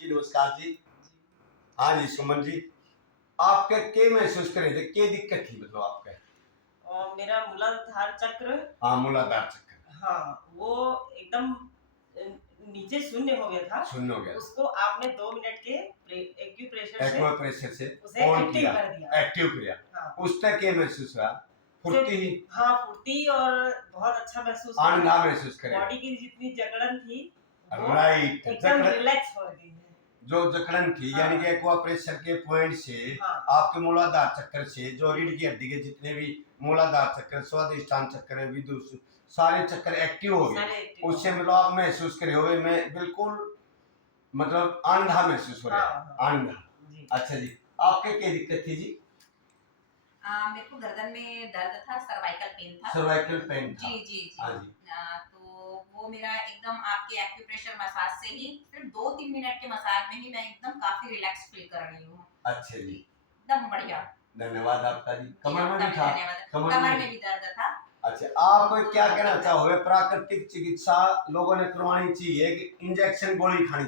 जी नमस्कार जी। हाँ जी सुमन जी, आपके के महसूस करे थे, के दिक्कत थी मतलब आपके? मेरा मूलाधार चक्र, हाँ, मूलाधार चक्कर हाँ, वो एकदम नीचे शून्य हो गया था। शून्य हो गया, उसको आपने 2 मिनट के एक्यूप्रेशर से एक्यूप्रेशर से उसे ऑन एक्टिव किया, कर दिया। एक्टिव किया। हाँ, उस तक के महसूस हुआ, उसे फुर्ती ही, हाँ, फुर्ती और बहुत अच्छा महसूस हुआ। आनंद महसूस करे। बॉडी की जितनी जकड़न थी, वो राइट, एकदम रिलैक्स हो गई है। जो जकड़न थी हाँ, यानी कि एक्यूप्रेशर के पॉइंट से हाँ, आपके मूलाधार चक्कर से जो रीढ़ की हड्डी के जितने भी मूलाधार चक्कर, स्वादिष्टान चक्कर है, विदुष सारे चक्कर एक्टिव हो सारे गए। एक्टिव उससे हो गए। मतलब आप महसूस करे हुए मैं बिल्कुल मतलब आंधा महसूस हो रहा है, हाँ, हाँ, आंधा। जी। अच्छा जी, आपके क्या दिक्कत थी जी? मेरे को गर्दन में दर्द था, सर्वाइकल पेन था। सर्वाइकल पेन था। जी, जी, जी। हाँ जी। तो वो मेरा एकदम आपके एक्यूप्रेशर मसाज से ही सिर्फ 2-3 मिनट के मसाज में ही मैं एकदम काफ़ी रिलैक्स फ़ील कर रही हूँ। अच्छा जी, एकदम बढ़िया। धन्यवाद आपका जी। जी, कमर में आपका भी भी था? धन्यवाद। कमर कमर में में भी दर्द था। अच्छा, आप तो क्या कहना चाहोगे? प्राकृतिक चिकित्सा लोगों ने करवानी चाहिए कि इंजेक्शन गोली खानी